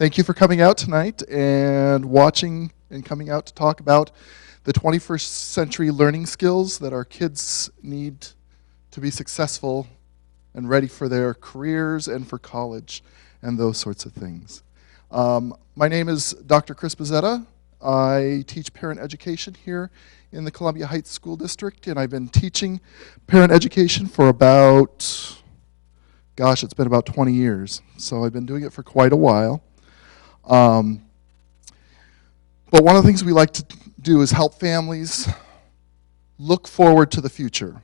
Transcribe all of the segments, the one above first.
Thank you for coming out tonight and watching and coming out to talk about the 21st century learning skills that our kids need to be successful and ready for their careers and for college and those sorts of things. My name is Dr. Chris Buzzetta. I teach parent education here in the Columbia Heights School District, and I've been teaching parent education for about, gosh, it's been about 20 years. So I've been doing it for quite a while. But one of the things we like to do is help families look forward to the future,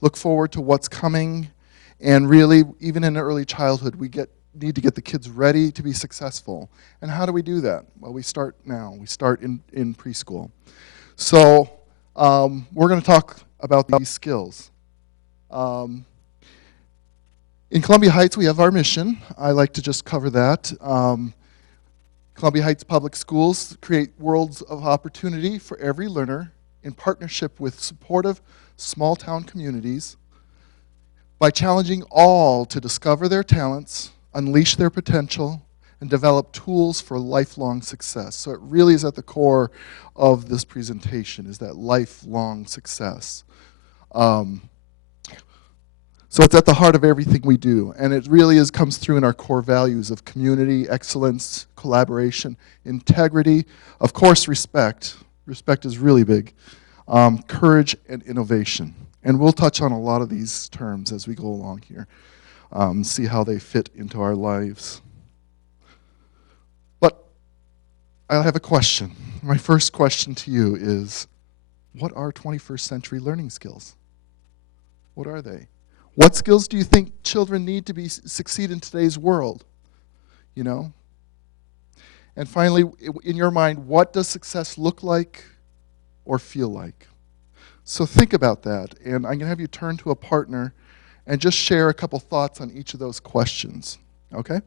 look forward to what's coming, and really, even in early childhood, we need to get the kids ready to be successful. And how do we do that? Well, we start now. We start in preschool. So we're going to talk about these skills. In Columbia Heights, we have our mission. I like to just cover that. Columbia Heights Public Schools create worlds of opportunity for every learner in partnership with supportive small-town communities by challenging all to discover their talents, unleash their potential, and develop tools for lifelong success. So it really is at the core of this presentation, is that lifelong success. So it's at the heart of everything we do, and it really comes through in our core values of community, excellence, collaboration, integrity, of course respect. Respect is really big. Courage and innovation. And we'll touch on a lot of these terms as we go along here, see how they fit into our lives. But I have a question. My first question to you is, what are 21st century learning skills? What are they? What skills do you think children need to succeed in today's world? You know? And finally, in your mind, what does success look like or feel like? So think about that, and I'm going to have you turn to a partner and just share a couple thoughts on each of those questions, okay?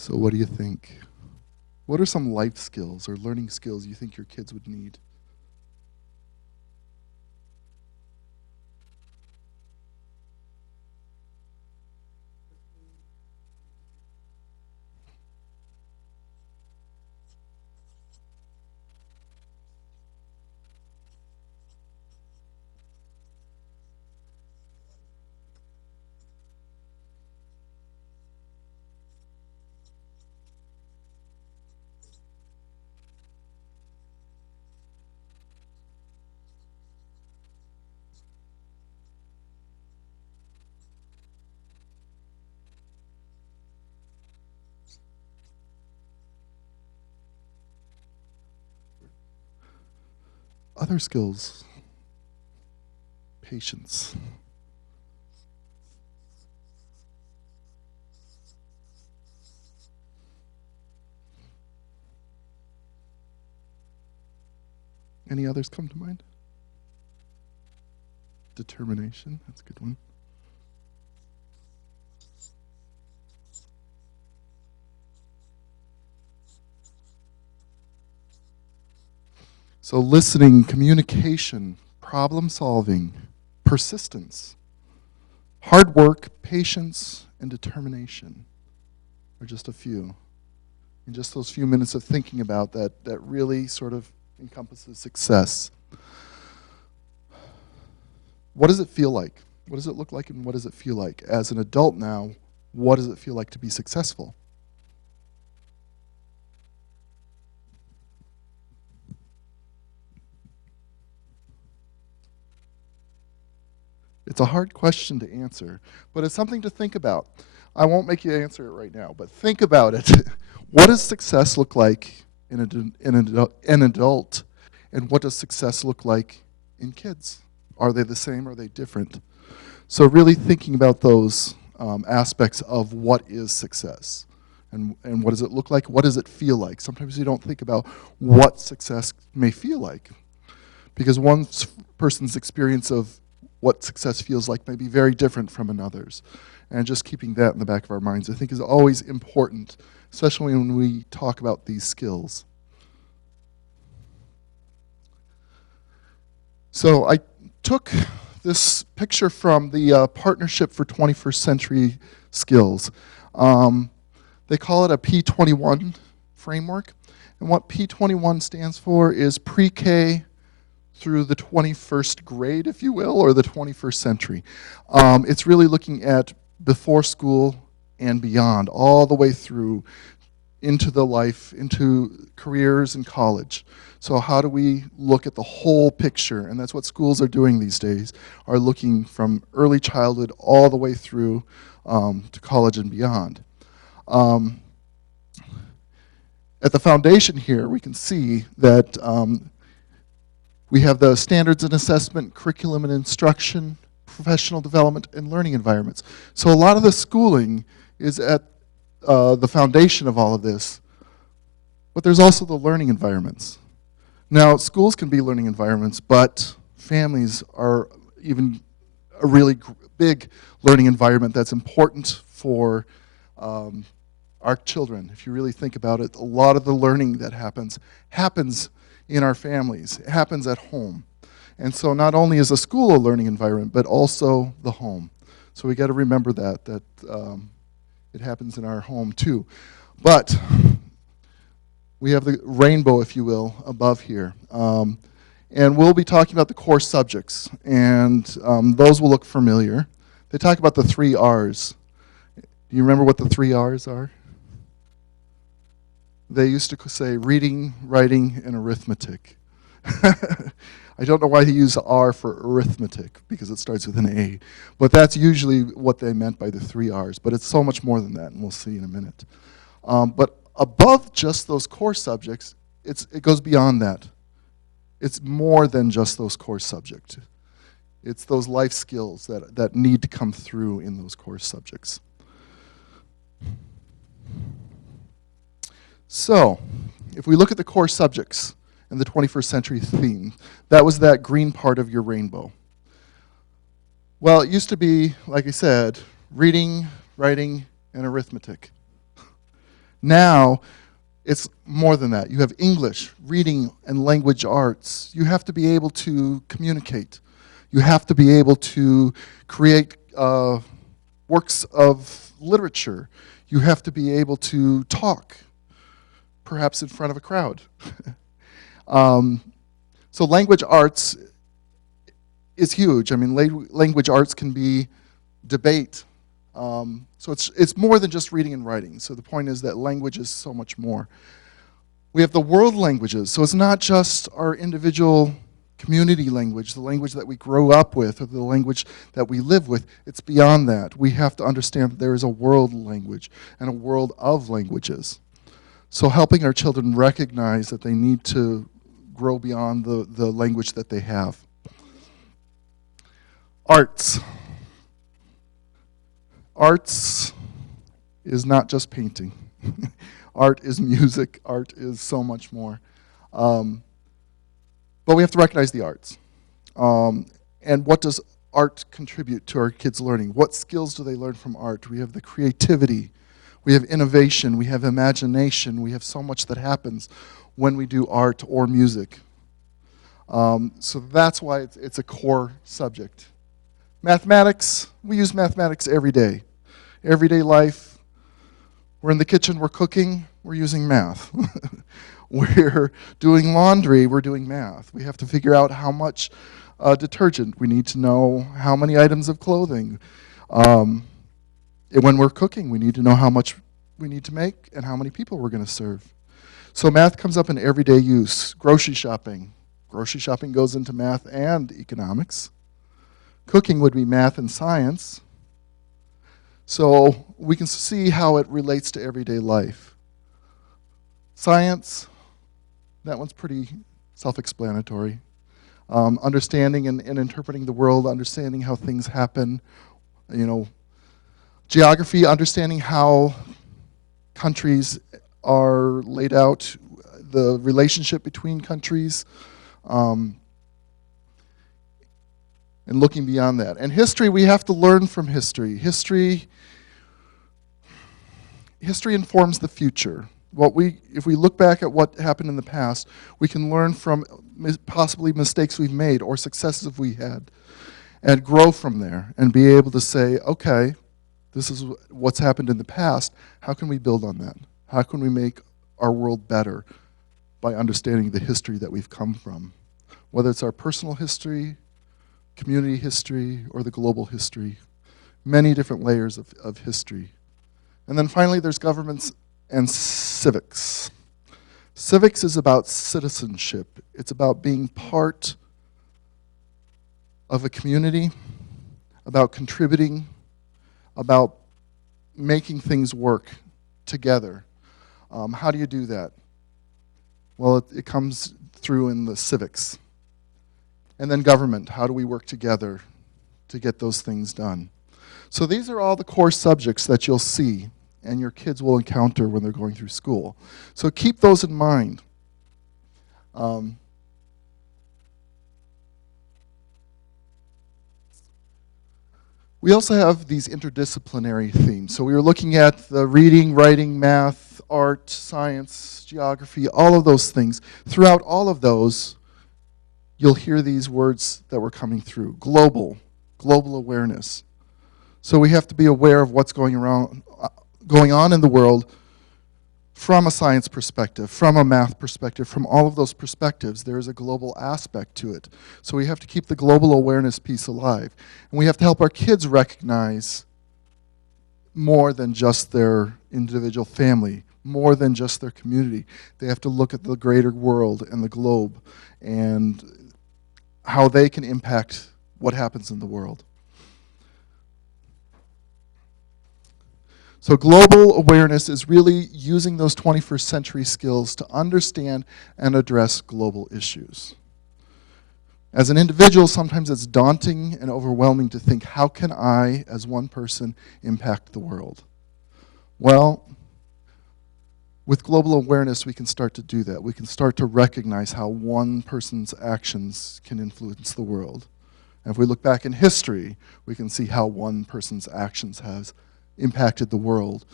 So what do you think? What are some life skills or learning skills you think your kids would need? Other skills. Patience. Any others come to mind? Determination, that's a good one. So listening, communication, problem solving, persistence, hard work, patience, and determination are just a few. In just those few minutes of thinking about that really sort of encompasses success. What does it feel like? What does it look like and what does it feel like? As an adult now, what does it feel like to be successful? It's a hard question to answer, but it's something to think about. I won't make you answer it right now, but think about it. What does success look like in an adult, and what does success look like in kids? Are they the same, or are they different? So really thinking about those aspects of what is success, and what does it look like, what does it feel like? Sometimes you don't think about what success may feel like, because one person's experience of what success feels like may be very different from another's. And just keeping that in the back of our minds, I think, is always important, especially when we talk about these skills. So I took this picture from the Partnership for 21st Century Skills. They call it a P21 framework. And what P21 stands for is pre-K through the 21st grade, if you will, or the 21st century. It's really looking at before school and beyond, all the way through into the life, into careers and college. So how do we look at the whole picture? And that's what schools are doing these days, are looking from early childhood all the way through to college and beyond. At the foundation here, we can see that we have the standards and assessment, curriculum and instruction, professional development, and learning environments. So a lot of the schooling is at the foundation of all of this, but there's also the learning environments. Now, schools can be learning environments, but families are even a really big learning environment that's important for our children. If you really think about it, a lot of the learning that happens in our families. It happens at home. And so not only is a school a learning environment, but also the home. So we got to remember that it happens in our home too. But we have the rainbow, if you will, above here. And we'll be talking about the core subjects, and those will look familiar. They talk about the 3 R's. Do you remember what the 3 R's are? They used to say reading, writing, and arithmetic. I don't know why he used R for arithmetic, because it starts with an A. But that's usually what they meant by the 3 R's. But it's so much more than that, and we'll see in a minute. But above just those core subjects, it goes beyond that. It's more than just those core subjects. It's those life skills that need to come through in those core subjects. So, if we look at the core subjects in the 21st century theme, that was that green part of your rainbow. Well, it used to be, like I said, reading, writing, and arithmetic. Now, it's more than that. You have English, reading, and language arts. You have to be able to communicate. You have to be able to create works of literature. You have to be able to talk, perhaps in front of a crowd. So language arts is huge. I mean, language arts can be debate. So it's more than just reading and writing. So the point is that language is so much more. We have the world languages. So it's not just our individual community language, the language that we grow up with, or the language that we live with. It's beyond that. We have to understand that there is a world language and a world of languages. So helping our children recognize that they need to grow beyond the language that they have. Arts. Arts is not just painting. Art is music. Art is so much more. But we have to recognize the arts. And what does art contribute to our kids' learning? What skills do they learn from art? We have the creativity. We have innovation. We have imagination. We have so much that happens when we do art or music. So that's why it's a core subject. Mathematics, we use mathematics every day. Everyday life, we're in the kitchen, we're cooking, we're using math. We're doing laundry, we're doing math. We have to figure out how much detergent. We need to know how many items of clothing. When we're cooking, we need to know how much we need to make and how many people we're going to serve. So math comes up in everyday use. Grocery shopping. Grocery shopping goes into math and economics. Cooking would be math and science. So we can see how it relates to everyday life. Science, that one's pretty self-explanatory. Understanding and interpreting the world, understanding how things happen. You know, geography, understanding how countries are laid out, the relationship between countries, and looking beyond that. And history, we have to learn from history. History informs the future. If we look back at what happened in the past, we can learn from possibly mistakes we've made or successes we had and grow from there and be able to say, okay, this is what's happened in the past. How can we build on that? How can we make our world better by understanding the history that we've come from? Whether it's our personal history, community history, or the global history. Many different layers of history. And then finally, there's governments and civics. Civics is about citizenship. It's about being part of a community, about contributing, about making things work together. How do you do that? Well, it comes through in the civics. And then government, how do we work together to get those things done? So these are all the core subjects that you'll see and your kids will encounter when they're going through school. So keep those in mind. We also have these interdisciplinary themes. So we were looking at the reading, writing, math, art, science, geography, all of those things. Throughout all of those, you'll hear these words that were coming through. Global awareness. So we have to be aware of what's going on in the world from a science perspective, from a math perspective, from all of those perspectives. There is a global aspect to it. So we have to keep the global awareness piece alive. And we have to help our kids recognize more than just their individual family, more than just their community. They have to look at the greater world and the globe and how they can impact what happens in the world. So global awareness is really using those 21st century skills to understand and address global issues. As an individual, sometimes it's daunting and overwhelming to think, how can I, as one person, impact the world? Well, with global awareness, we can start to do that. We can start to recognize how one person's actions can influence the world. And if we look back in history, we can see how one person's actions has impacted the world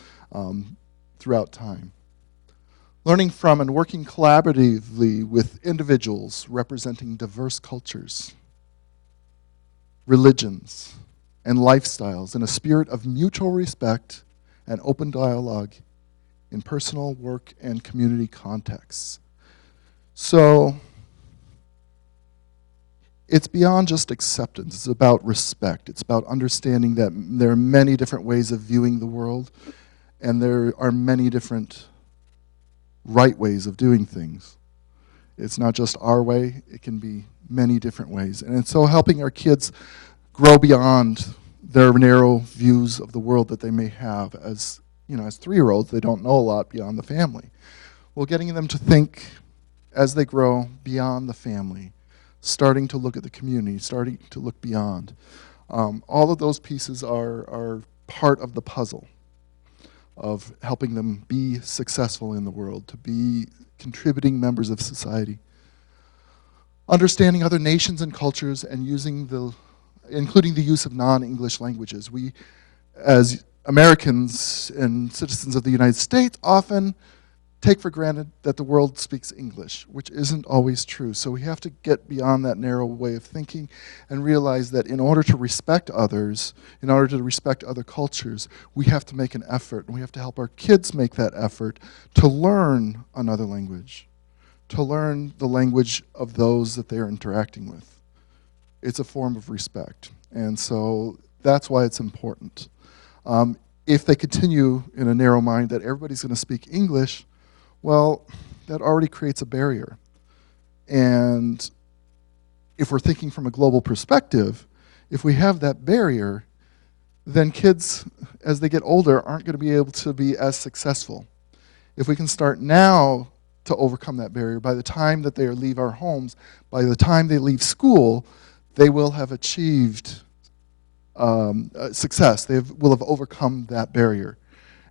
throughout time. Learning from and working collaboratively with individuals representing diverse cultures, religions, and lifestyles in a spirit of mutual respect and open dialogue in personal, work, and community contexts. So it's beyond just acceptance. It's about respect. It's about understanding that there are many different ways of viewing the world, and there are many different right ways of doing things. It's not just our way. It can be many different ways. And so helping our kids grow beyond their narrow views of the world that they may have. As 3-year-olds, they don't know a lot beyond the family. Well, getting them to think as they grow beyond the family, starting to look at the community, starting to look beyond. All of those pieces are part of the puzzle of helping them be successful in the world, to be contributing members of society. Understanding other nations and cultures and including the use of non-English languages. We, as Americans and citizens of the United States, often take for granted that the world speaks English, which isn't always true. So we have to get beyond that narrow way of thinking and realize that in order to respect others, in order to respect other cultures, we have to make an effort, and we have to help our kids make that effort to learn another language, to learn the language of those that they're interacting with. It's a form of respect, and so that's why it's important. If they continue in a narrow mind that everybody's going to speak English, well, that already creates a barrier. And if we're thinking from a global perspective, If we have that barrier, then kids, as they get older, aren't going to be able to be as successful. If we can start now to overcome that barrier, by the time that they leave our homes, by the time they leave school, they will have achieved success. They will have overcome that barrier.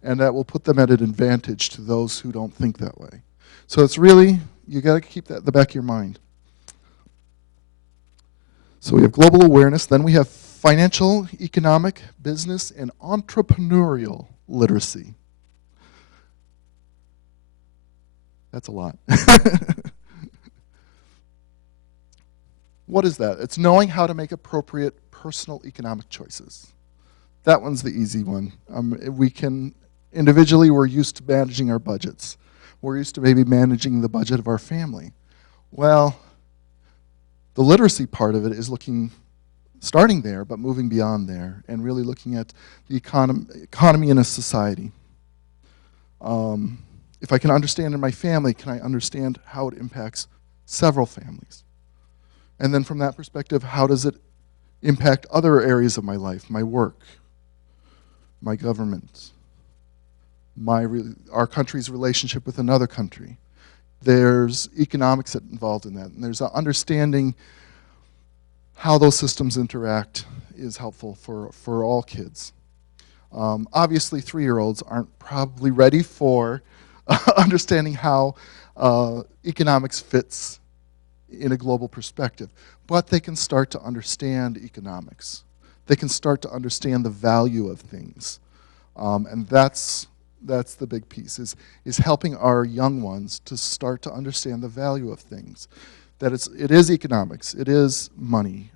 And that will put them at an advantage to those who don't think that way. So it's really, you got to keep that in the back of your mind. So we have global awareness, then we have financial, economic, business, and entrepreneurial literacy. That's a lot. What is that? It's knowing how to make appropriate personal economic choices. That one's the easy one. We can, individually, we're used to managing our budgets. We're used to maybe managing the budget of our family. Well, the literacy part of it is starting there, but moving beyond there, and really looking at the economy in a society. If I can understand in my family, can I understand how it impacts several families? And then from that perspective, how does it impact other areas of my life, my work, my government, our country's relationship with another country? There's economics involved in that, and there's understanding how those systems interact is helpful for all kids. Obviously, 3-year-olds aren't probably ready for understanding how economics fits in a global perspective, but they can start to understand economics. They can start to understand the value of things, and that's the big piece, is helping our young ones to start to understand the value of things. That it is economics, it is money,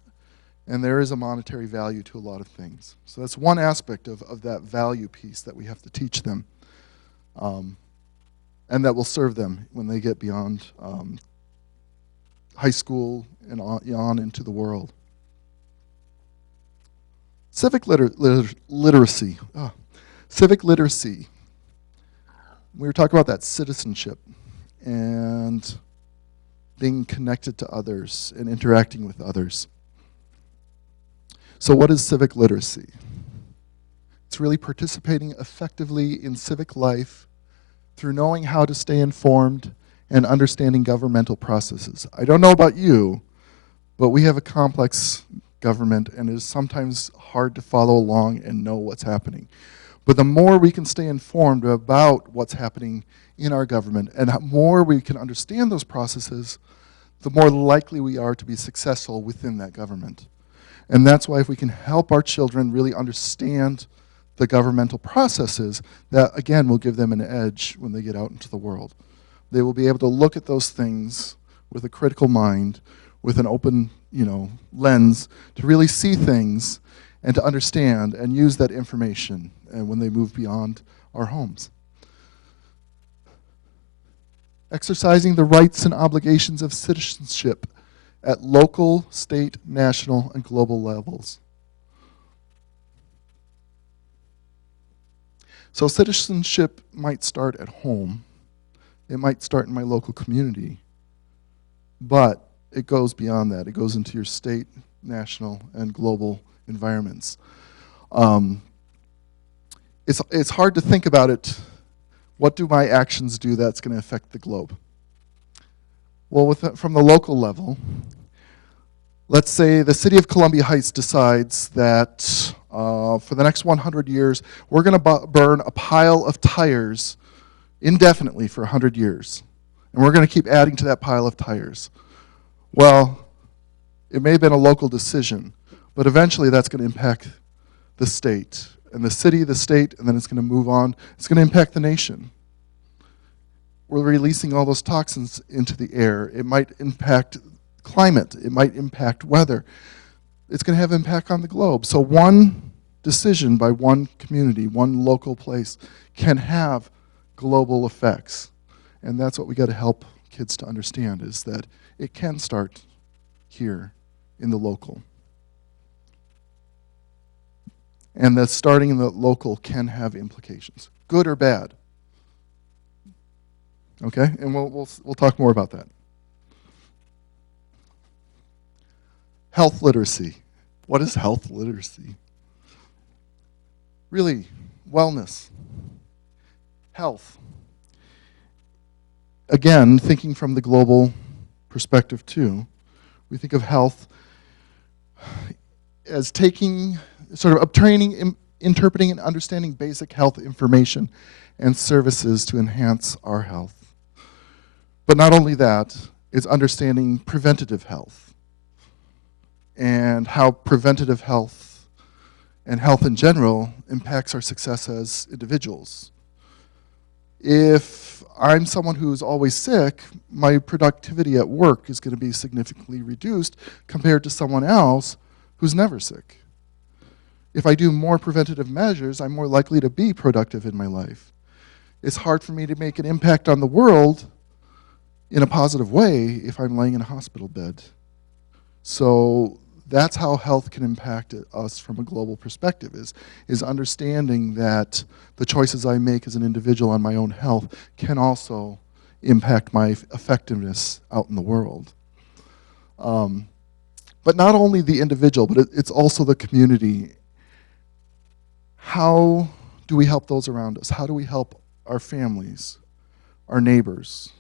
and there is a monetary value to a lot of things. So that's one aspect of that value piece that we have to teach them, and that will serve them when they get beyond high school and on into the world. Civic literacy. Civic literacy. We were talking about that citizenship and being connected to others and interacting with others. So what is civic literacy? It's really participating effectively in civic life through knowing how to stay informed and understanding governmental processes. I don't know about you, but we have a complex government, and it is sometimes hard to follow along and know what's happening. But the more we can stay informed about what's happening in our government, and the more we can understand those processes, the more likely we are to be successful within that government. And that's why if we can help our children really understand the governmental processes, that again will give them an edge when they get out into the world. They will be able to look at those things with a critical mind, with an open, lens, to really see things and to understand and use that information when they move beyond our homes. Exercising the rights and obligations of citizenship at local, state, national, and global levels. So citizenship might start at home. It might start in my local community, but it goes beyond that. It goes into your state, national, and global environments. It's hard to think about it. What do my actions do that's going to affect the globe? Well, from the local level, let's say the city of Columbia Heights decides that for the next 100 years, we're going to burn a pile of tires indefinitely for 100 years. And we're going to keep adding to that pile of tires. Well, it may have been a local decision, but eventually that's going to impact the state, and the city, the state, and then it's going to move on. It's going to impact the nation. We're releasing all those toxins into the air. It might impact climate. It might impact weather. It's going to have impact on the globe. So one decision by one community, one local place, can have global effects. And that's what we got to help kids to understand, is that it can start here in the local. And that starting in the local can have implications, good or bad. Okay, and we'll talk more about that. Health literacy. What is health literacy? Really, wellness, health. Again, thinking from the global perspective too, we think of health as taking, sort of obtaining, interpreting, and understanding basic health information and services to enhance our health. But not only that, it's understanding preventative health and how preventative health and health in general impacts our success as individuals. If I'm someone who's always sick, my productivity at work is going to be significantly reduced compared to someone else who's never sick. If I do more preventative measures, I'm more likely to be productive in my life. It's hard for me to make an impact on the world in a positive way if I'm laying in a hospital bed. So that's how health can impact us from a global perspective, is understanding that the choices I make as an individual on my own health can also impact my effectiveness out in the world. But not only the individual, but it's also the community. How do we help those around us? How do we help our families, our neighbors,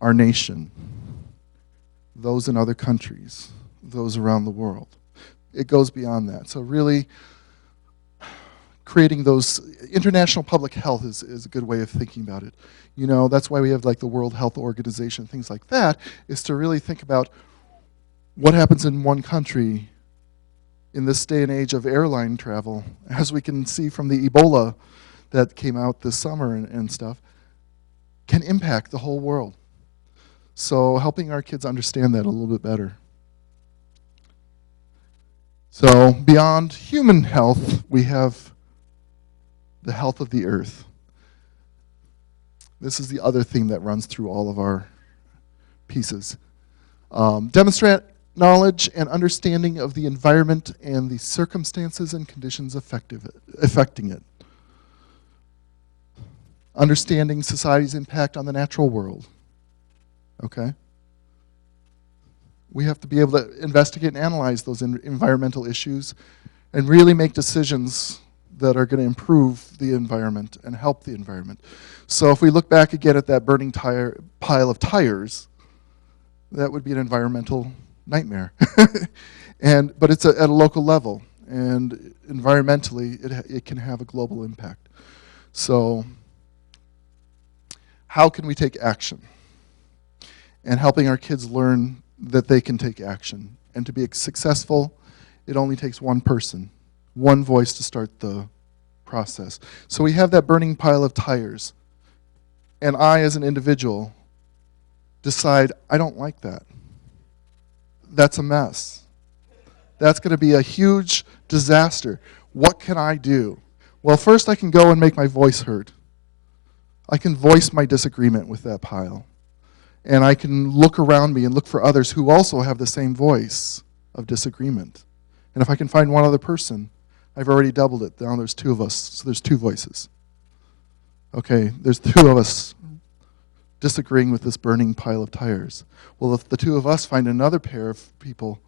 our nation, those in other countries, those around the world? It goes beyond that. So really creating those, international public health is a good way of thinking about it. You know, that's why we have like the World Health Organization, things like that, is to really think about what happens in one country in this day and age of airline travel, as we can see from the Ebola that came out this summer and stuff, can impact the whole world. So helping our kids understand that a little bit better. So beyond human health, we have the health of the earth. This is the other thing that runs through all of our pieces. Demonstrate knowledge and understanding of the environment and the circumstances and conditions affecting it. Understanding society's impact on the natural world. Okay? We have to be able to investigate and analyze those environmental issues and really make decisions that are going to improve the environment and help the environment. So if we look back again at that burning pile of tires, that would be an environmental nightmare. But it's at a local level, and environmentally it can have a global impact. So how can we take action? And helping our kids learn that they can take action. And to be successful, it only takes one person, one voice to start the process. So we have that burning pile of tires, and I, as an individual, decide I don't like that. That's a mess. That's going to be a huge disaster. What can I do? Well, first I can go and make my voice heard. I can voice my disagreement with that pile. And I can look around me and look for others who also have the same voice of disagreement. And if I can find one other person, I've already doubled it. Now there's two of us, so there's two voices. Okay, there's two of us disagreeing with this burning pile of tires. Well, if the two of us find another pair of people,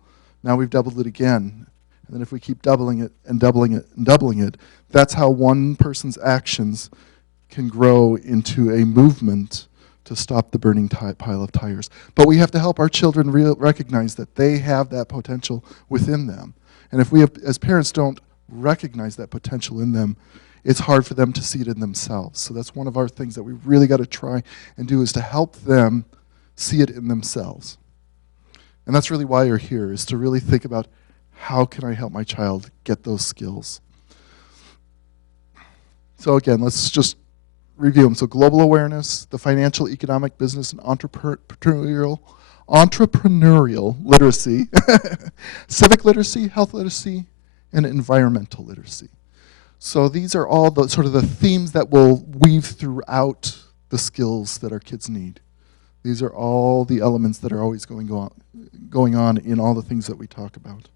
now we've doubled it again. And then if we keep doubling it and doubling it and doubling it, that's how one person's actions can grow into a movement to stop the burning pile of tires. But we have to help our children recognize that they have that potential within them. And if we, as parents, don't recognize that potential in them, it's hard for them to see it in themselves. So that's one of our things that we really got to try and do, is to help them see it in themselves. And that's really why you're here, is to really think about, how can I help my child get those skills? So again, let's just review them. So global awareness, the financial, economic, business, and entrepreneurial literacy, civic literacy, health literacy, and environmental literacy. So these are all the sort of the themes that will weave throughout the skills that our kids need. These are all the elements that are always going on in all the things that we talk about.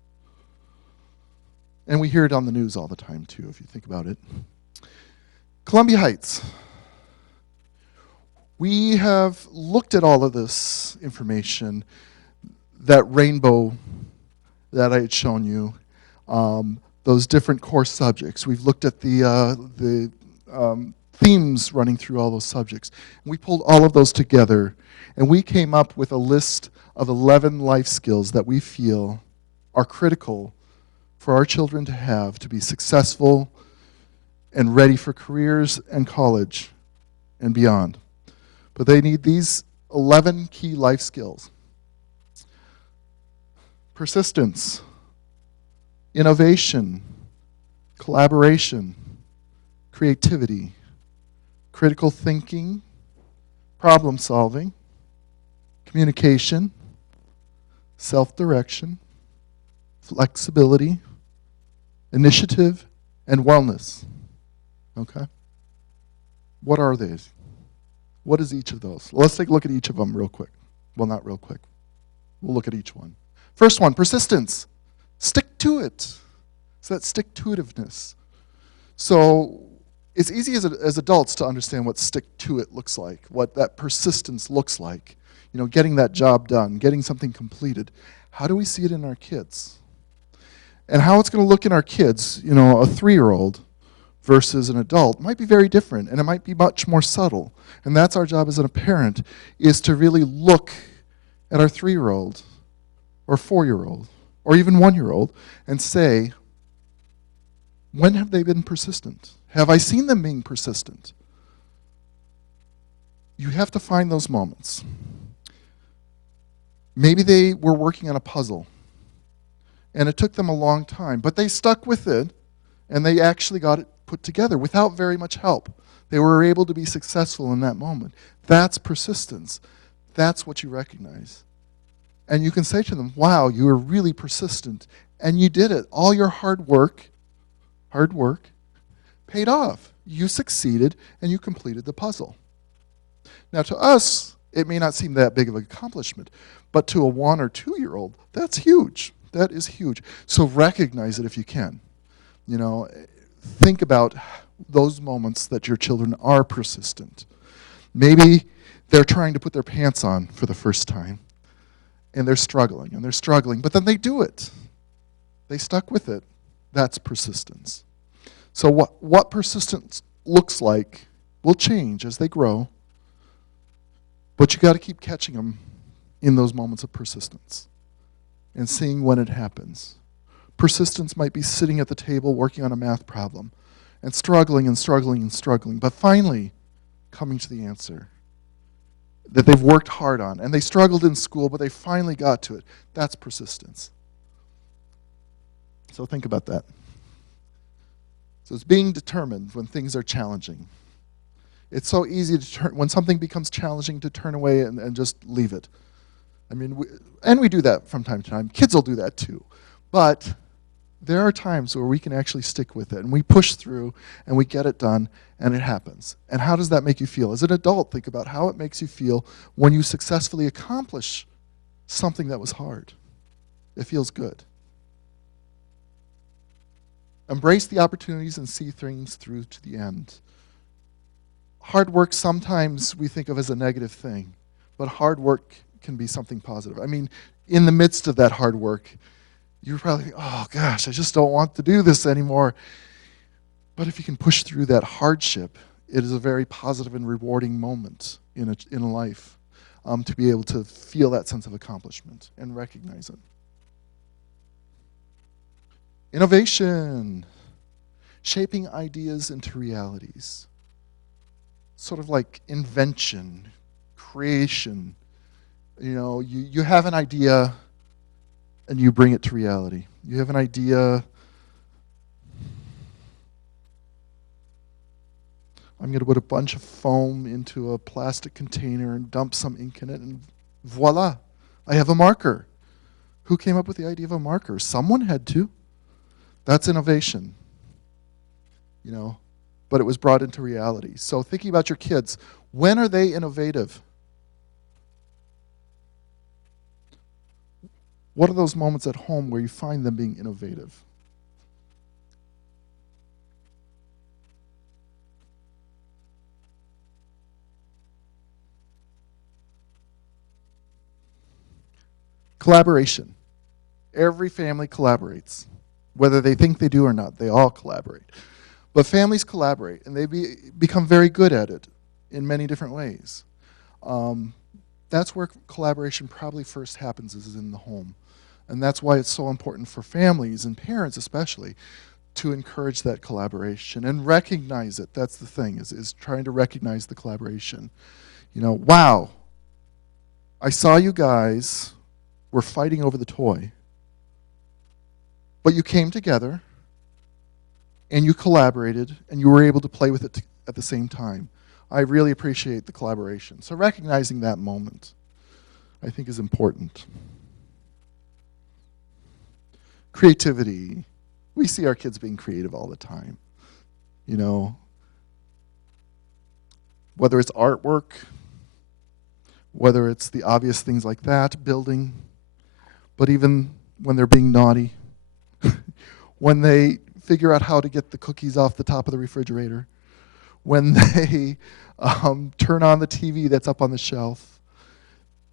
And we hear it on the news all the time too, if you think about it. Columbia Heights. We have looked at all of this information that Rainbow that I had shown you, those different core subjects. We've looked at the themes running through all those subjects. And we pulled all of those together, and we came up with a list of 11 life skills that we feel are critical for our children to have to be successful and ready for careers and college and beyond. But they need these 11 key life skills: persistence, innovation, collaboration, creativity, critical thinking, problem solving, communication, self-direction, flexibility, initiative, and wellness. Okay? What are these? What is each of those? Let's take a look at each of them real quick. Well, not real quick. We'll look at each one. First one, persistence. Stick to it. It's that stick-to-itiveness. So it's easy as adults to understand what stick-to-it looks like, what that persistence looks like. You know, getting that job done, getting something completed. How do we see it in our kids? And how it's going to look in our kids, you know, a 3-year-old versus an adult might be very different, and it might be much more subtle. And that's our job as a parent, is to really look at our 3-year-old or 4-year-old or even 1-year-old and say, when have they been persistent? Have I seen them being persistent? You have to find those moments. Maybe they were working on a puzzle, and it took them a long time, but they stuck with it, and they actually got it put together without very much help. They were able to be successful in that moment. That's persistence. That's what you recognize. And you can say to them, wow, you were really persistent, and you did it. All your hard work paid off. You succeeded, and you completed the puzzle. Now, to us, it may not seem that big of an accomplishment, but to a 1 or 2-year-old, that's huge. That is huge. So recognize it if you can. You know, think about those moments that your children are persistent. Maybe they're trying to put their pants on for the first time, and they're struggling, but then they do it. They stuck with it. That's persistence. So what persistence looks like will change as they grow, but you got to keep catching them in those moments of persistence and seeing when it happens. Persistence might be sitting at the table working on a math problem and struggling, but finally coming to the answer that they've worked hard on. And they struggled in school, but they finally got to it. That's persistence. So think about that. So it's being determined when things are challenging. It's so easy to when something becomes challenging, to turn away and just leave it. I mean, we do that from time to time. Kids will do that too. But there are times where we can actually stick with it, and we push through, and we get it done, and it happens. And how does that make you feel? As an adult, think about how it makes you feel when you successfully accomplish something that was hard. It feels good. Embrace the opportunities and see things through to the end. Hard work sometimes we think of as a negative thing, but hard work can be something positive. I mean, in the midst of that hard work, you're probably thinking, oh gosh, I just don't want to do this anymore. But if you can push through that hardship, it is a very positive and rewarding moment in a life, to be able to feel that sense of accomplishment and recognize it. Innovation, shaping ideas into realities. Sort of like invention, creation. You know, you have an idea and you bring it to reality. You have an idea. I'm going to put a bunch of foam into a plastic container and dump some ink in it, and voila, I have a marker. Who came up with the idea of a marker? Someone had to. That's innovation, you know, but it was brought into reality. So thinking about your kids, when are they innovative? What are those moments at home where you find them being innovative? Collaboration. Every family collaborates. Whether they think they do or not, they all collaborate. But families collaborate, and they become very good at it in many different ways. That's where collaboration probably first happens, is in the home. And that's why it's so important for families and parents especially to encourage that collaboration and recognize it. That's the thing, is trying to recognize the collaboration. You know, wow, I saw you guys were fighting over the toy, but you came together and you collaborated and you were able to play with it at the same time. I really appreciate the collaboration. So recognizing that moment, I think, is important. Creativity. We see our kids being creative all the time. You know, whether it's artwork, whether it's the obvious things like that, building, but even when they're being naughty, when they figure out how to get the cookies off the top of the refrigerator, when they turn on the TV that's up on the shelf,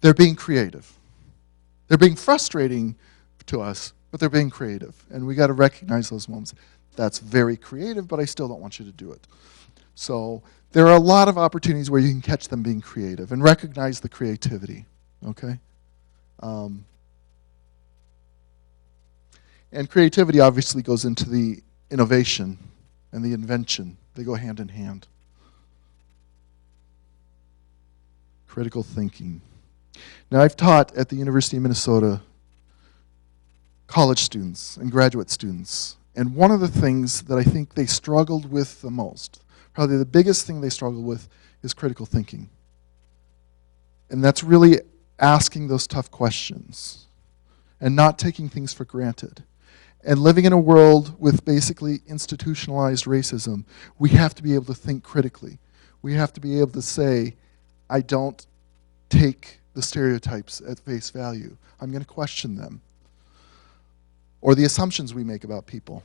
they're being creative. They're being frustrating to us, but they're being creative. And we got to recognize those moments. That's very creative, but I still don't want you to do it. So there are a lot of opportunities where you can catch them being creative and recognize the creativity, okay? And creativity obviously goes into the innovation and the invention. They go hand in hand. Critical thinking. Now, I've taught at the University of Minnesota college students and graduate students, and one of the things that I think they struggled with the most, probably the biggest thing they struggle with, is critical thinking. And that's really asking those tough questions and not taking things for granted. And living in a world with basically institutionalized racism, we have to be able to think critically. We have to be able to say, I don't take the stereotypes at face value. I'm going to question them. Or the assumptions we make about people.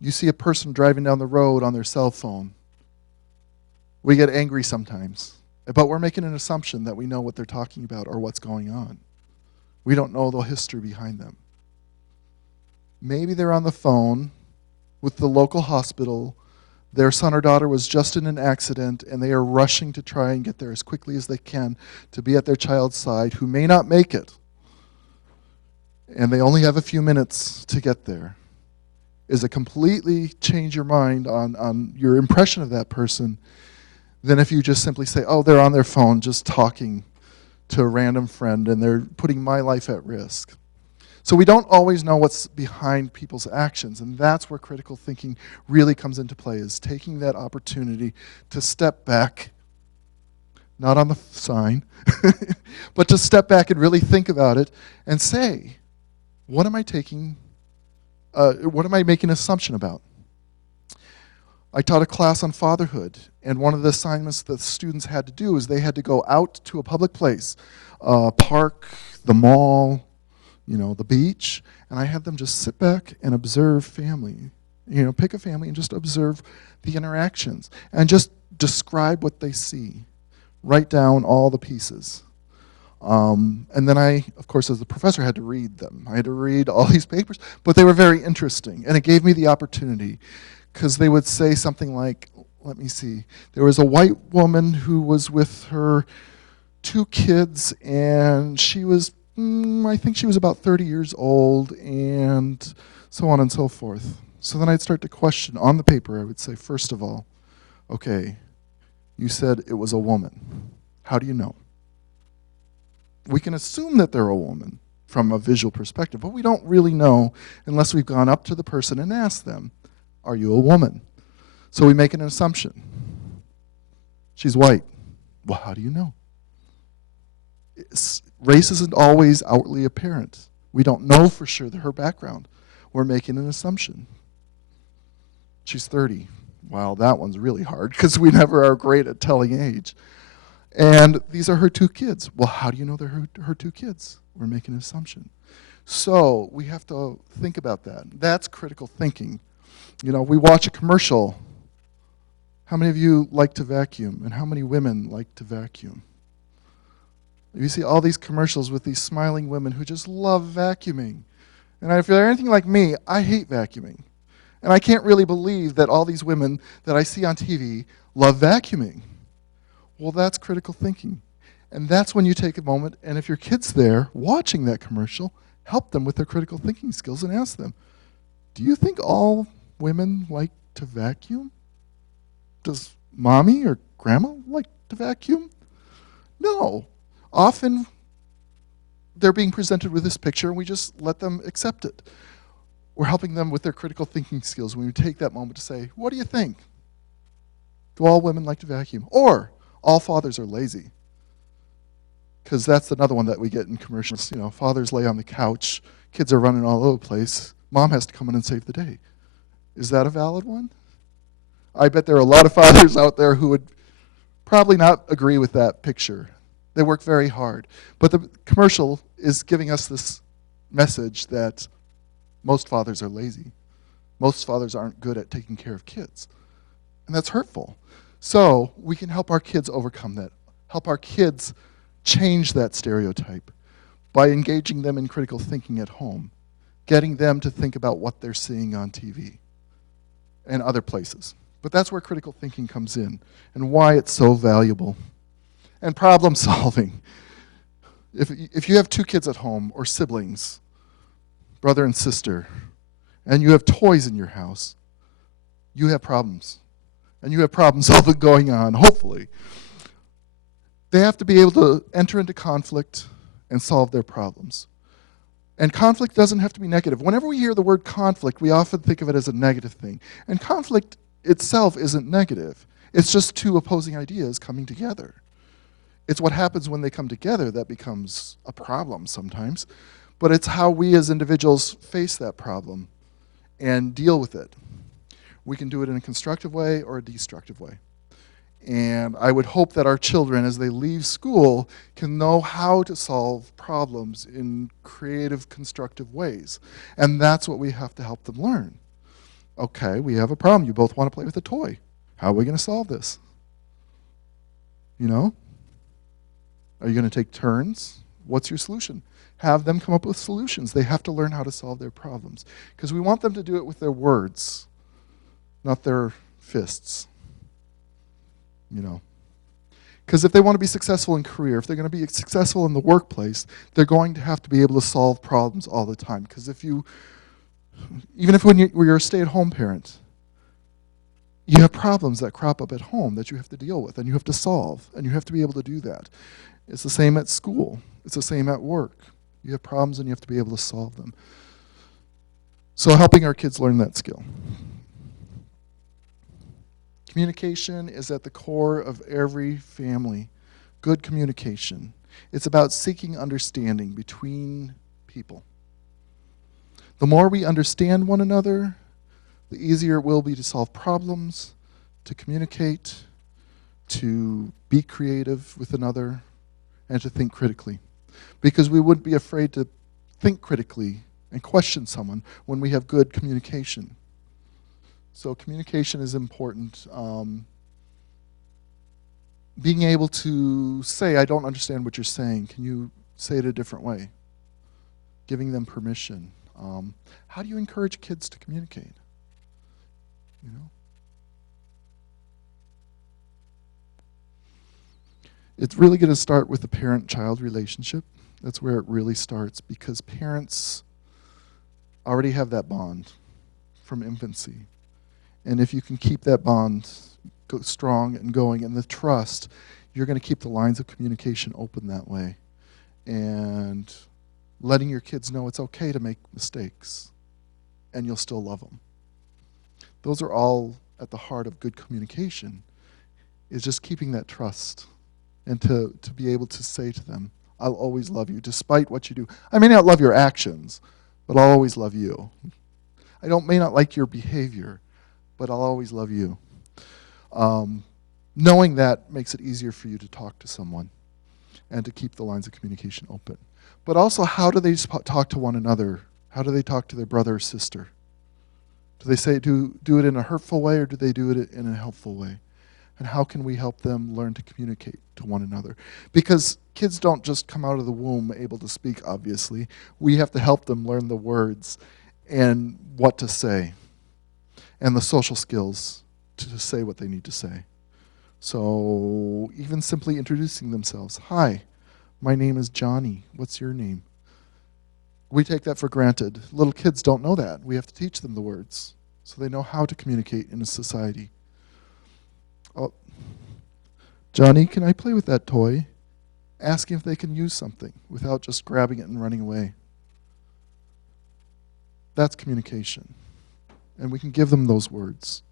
You see a person driving down the road on their cell phone. We get angry sometimes, but we're making an assumption that we know what they're talking about or what's going on. We don't know the history behind them. Maybe they're on the phone with the local hospital. Their son or daughter was just in an accident, and they are rushing to try and get there as quickly as they can to be at their child's side, who may not make it. And they only have a few minutes to get there. Is it completely change your mind on your impression of that person than if you just simply say, oh, they're on their phone just talking to a random friend and they're putting my life at risk. So we don't always know what's behind people's actions, and that's where critical thinking really comes into play, is taking that opportunity to step back, not on the sign, but to step back and really think about it and say, what am I making an assumption about? I taught a class on fatherhood, and one of the assignments that the students had to do is they had to go out to a public place, park, the mall, the beach, and I had them just sit back and observe family. Pick a family and just observe the interactions and just describe what they see. Write down all the pieces. And then I, of course, as the professor, had to read them. I had to read all these papers, but they were very interesting, and it gave me the opportunity, because they would say something like, let me see, there was a white woman who was with her 2 kids, and she was, I think she was about 30 years old, and so on and so forth. So then I'd start to question on the paper. I would say, first of all, okay, you said it was a woman. How do you know? We can assume that they're a woman from a visual perspective, but we don't really know unless we've gone up to the person and asked them, are you a woman? So we make an assumption. She's white. Well, how do you know? Race isn't always outwardly apparent. We don't know for sure her background. We're making an assumption. She's 30. Wow, that one's really hard, because we never are great at telling age. And these are her 2 kids. Well, how do you know they're her 2 kids? We're making an assumption. So we have to think about that. That's critical thinking. We watch a commercial. How many of you like to vacuum? And how many women like to vacuum? You see all these commercials with these smiling women who just love vacuuming. And if you're anything like me, I hate vacuuming. And I can't really believe that all these women that I see on TV love vacuuming. Well, that's critical thinking. And that's when you take a moment, and if your kid's there watching that commercial, help them with their critical thinking skills and ask them, do you think all women like to vacuum? Does mommy or grandma like to vacuum? No. Often they're being presented with this picture and we just let them accept it. We're helping them with their critical thinking skills when we take that moment to say, what do you think? Do all women like to vacuum? Or all fathers are lazy. Because that's another one that we get in commercials. You know, fathers lay on the couch, kids are running all over the place, mom has to come in and save the day. Is that a valid one? I bet there are a lot of fathers out there who would probably not agree with that picture. They work very hard. But the commercial is giving us this message that most fathers are lazy. Most fathers aren't good at taking care of kids. And that's hurtful. So we can help our kids overcome that, help our kids change that stereotype by engaging them in critical thinking at home, getting them to think about what they're seeing on TV and other places. But that's where critical thinking comes in and why it's so valuable. And problem solving. If you have two kids at home or siblings, brother and sister, and you have toys in your house, you have problems. And you have problem solving going on, hopefully. They have to be able to enter into conflict and solve their problems. And conflict doesn't have to be negative. Whenever we hear the word conflict, we often think of it as a negative thing. And conflict itself isn't negative. It's just two opposing ideas coming together. It's what happens when they come together that becomes a problem sometimes. But it's how we as individuals face that problem and deal with it. We can do it in a constructive way or a destructive way. And I would hope that our children, as they leave school, can know how to solve problems in creative, constructive ways. And that's what we have to help them learn. Okay, we have a problem. You both want to play with a toy. How are we going to solve this? You know? Are you going to take turns? What's your solution? Have them come up with solutions. They have to learn how to solve their problems. Because we want them to do it with their words, not their fists. You know, because if they want to be successful in career, if they're going to be successful in the workplace, they're going to have to be able to solve problems all the time. Because even if when you're a stay-at-home parent, you have problems that crop up at home that you have to deal with and you have to solve, and you have to be able to do that. It's the same at school. It's the same at work. You have problems and you have to be able to solve them. So helping our kids learn that skill. Communication is at the core of every family. Good communication. It's about seeking understanding between people. The more we understand one another, the easier it will be to solve problems, to communicate, to be creative with another, and to think critically. Because we wouldn't be afraid to think critically and question someone when we have good communication. So communication is important. Being able to say, I don't understand what you're saying. Can you say it a different way? Giving them permission. How do you encourage kids to communicate? You know? It's really going to start with the parent-child relationship. That's where it really starts, because parents already have that bond from infancy. And if you can keep that bond strong and going, and the trust, you're going to keep the lines of communication open that way. And letting your kids know it's okay to make mistakes, and you'll still love them. Those are all at the heart of good communication, is just keeping that trust, and to be able to say to them, I'll always love you, despite what you do. I may not love your actions, but I'll always love you. I may not like your behavior, but I'll always love you. Knowing that makes it easier for you to talk to someone and to keep the lines of communication open. But also, how do they talk to one another? How do they talk to their brother or sister? Do they do it in a hurtful way, or do they do it in a helpful way? And how can we help them learn to communicate to one another? Because kids don't just come out of the womb able to speak, obviously. We have to help them learn the words and what to say and the social skills to say what they need to say. So even simply introducing themselves. Hi, my name is Johnny. What's your name? We take that for granted. Little kids don't know that. We have to teach them the words so they know how to communicate in a society. Oh, Johnny, can I play with that toy? Asking if they can use something without just grabbing it and running away. That's communication. And we can give them those words.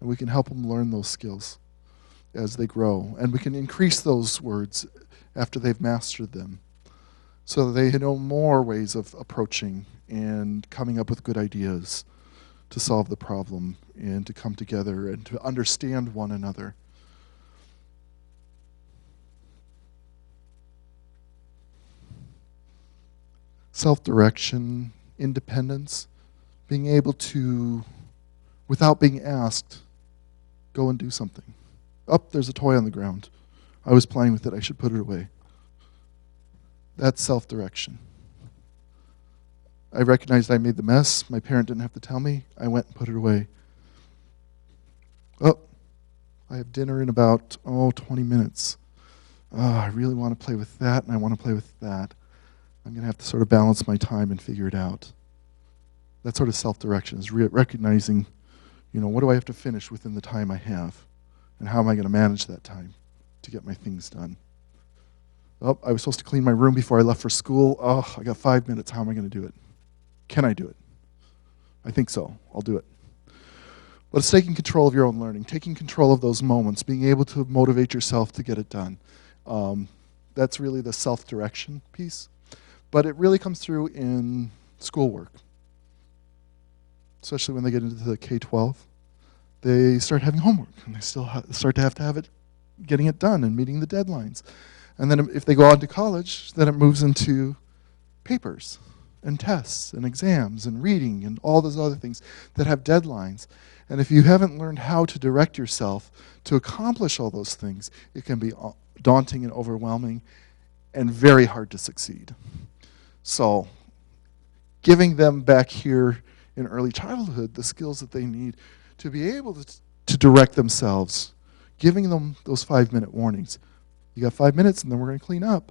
And we can help them learn those skills as they grow. And we can increase those words after they've mastered them, so that they know more ways of approaching and coming up with good ideas to solve the problem and to come together and to understand one another. Self-direction, independence, being able to, without being asked, go and do something. Oh, there's a toy on the ground. I was playing with it, I should put it away. That's self-direction. I recognized I made the mess. My parent didn't have to tell me. I went and put it away. Oh, I have dinner in about, 20 minutes. Oh, I really want to play with that, and I want to play with that. I'm going to have to sort of balance my time and figure it out. That sort of self-direction is recognizing, what do I have to finish within the time I have? And how am I going to manage that time to get my things done? Oh, I was supposed to clean my room before I left for school. Oh, I got 5 minutes. How am I going to do it? Can I do it? I think so. I'll do it. But it's taking control of your own learning, taking control of those moments, being able to motivate yourself to get it done. That's really the self-direction piece. But it really comes through in schoolwork, especially when they get into the K-12. They start having homework, and they still start to have it, getting it done and meeting the deadlines. And then if they go on to college, then it moves into papers and tests and exams and reading and all those other things that have deadlines. And if you haven't learned how to direct yourself to accomplish all those things, it can be daunting and overwhelming and very hard to succeed. So giving them back here in early childhood the skills that they need to be able to direct themselves, giving them those 5-minute warnings. You got 5 minutes and then we're going to clean up.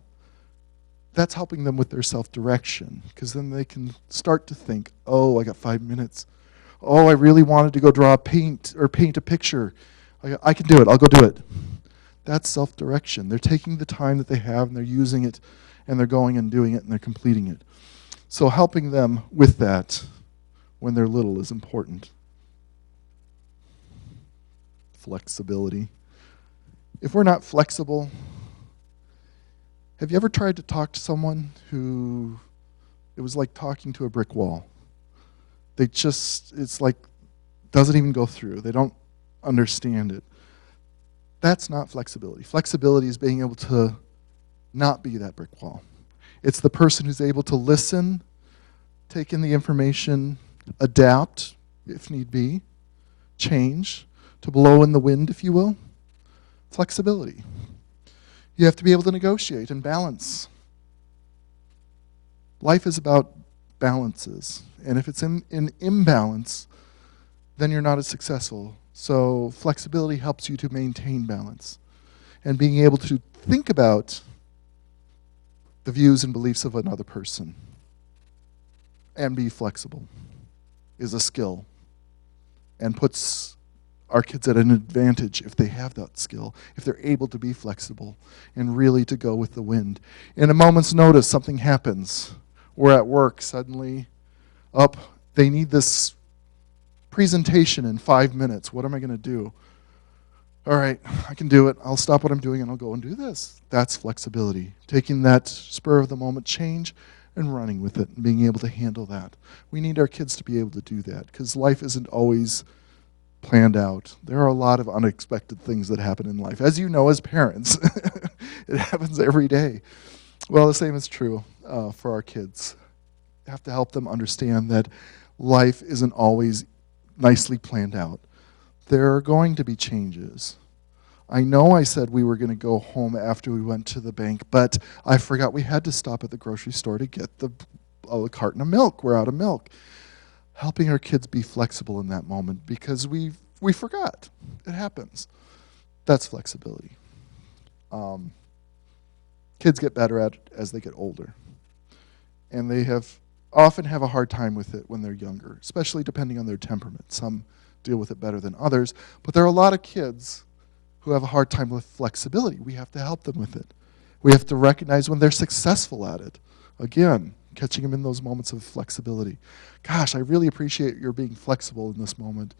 That's helping them with their self-direction, because then they can start to think, oh, I got 5 minutes. Oh, I really wanted to go paint a picture. I can do it. I'll go do it. That's self-direction. They're taking the time that they have and they're using it and they're going and doing it and they're completing it. So helping them with that when they're little is important. Flexibility. If we're not flexible, have you ever tried to talk to someone who, it was like talking to a brick wall? It's like, doesn't even go through. They don't understand it. That's not flexibility. Flexibility is being able to not be that brick wall. It's the person who's able to listen, take in the information, adapt if need be, change, to blow in the wind, if you will. Flexibility. You have to be able to negotiate and balance. Life is about balances. And if it's in imbalance, then you're not as successful. So flexibility helps you to maintain balance. And being able to think about the views and beliefs of another person and be flexible is a skill, and puts our kids at an advantage if they have that skill, if they're able to be flexible and really to go with the wind. In a moment's notice, something happens. We're at work, suddenly, they need this presentation in 5 minutes. What am I going to do? All right, I can do it. I'll stop what I'm doing and I'll go and do this. That's flexibility. Taking that spur of the moment change and running with it and being able to handle that. We need our kids to be able to do that, because life isn't always planned out. There are a lot of unexpected things that happen in life. As you know, as parents, it happens every day. Well, the same is true for our kids. You have to help them understand that life isn't always nicely planned out. There are going to be changes. I know I said we were going to go home after we went to the bank, but I forgot we had to stop at the grocery store to get a carton of milk. We're out of milk. Helping our kids be flexible in that moment because we forgot. It happens. That's flexibility. Kids get better at it as they get older. And they often have a hard time with it when they're younger, especially depending on their temperament. Some deal with it better than others. But there are a lot of kids who have a hard time with flexibility. We have to help them with it. We have to recognize when they're successful at it. Again, catching them in those moments of flexibility. Gosh, I really appreciate your being flexible in this moment.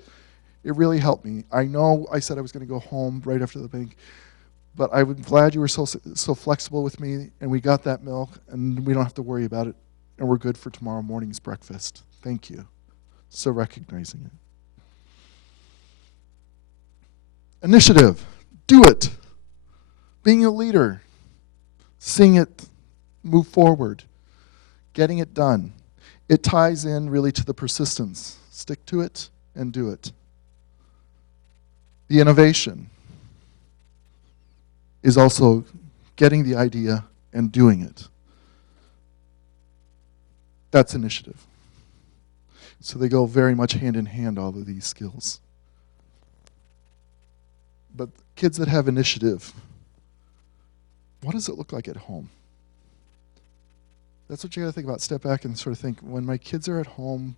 It really helped me. I know I said I was going to go home right after the bank, but I'm glad you were so flexible with me, and we got that milk, and we don't have to worry about it, and we're good for tomorrow morning's breakfast. Thank you. So recognizing it. Initiative. Do it. Being a leader. Seeing it move forward. Getting it done. It ties in really to the persistence. Stick to it and do it. The innovation is also getting the idea and doing it. That's initiative. So they go very much hand in hand, all of these skills. But kids that have initiative, what does it look like at home? That's what you got to think about. Step back and sort of think, when my kids are at home,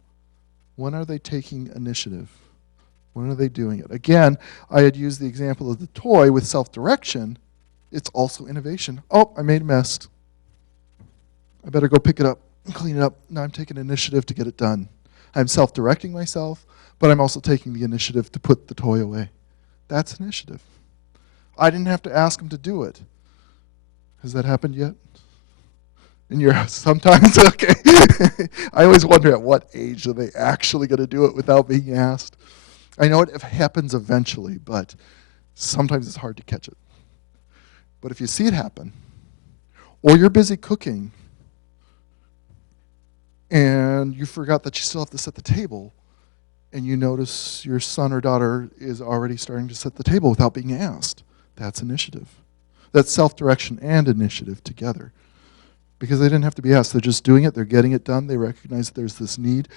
when are they taking initiative? When are they doing it? Again, I had used the example of the toy with self-direction. It's also innovation. Oh, I made a mess. I better go pick it up and clean it up. Now I'm taking initiative to get it done. I'm self-directing myself, but I'm also taking the initiative to put the toy away. That's initiative. I didn't have to ask them to do it. Has that happened yet? In your house? Sometimes? Okay. I always wonder at what age are they actually going to do it without being asked. I know it happens eventually, but sometimes it's hard to catch it. But if you see it happen, or you're busy cooking, and you forgot that you still have to set the table, and you notice your son or daughter is already starting to set the table without being asked, that's initiative. That's self-direction and initiative together. Because they didn't have to be asked. They're just doing it. They're getting it done. They recognize that there's this need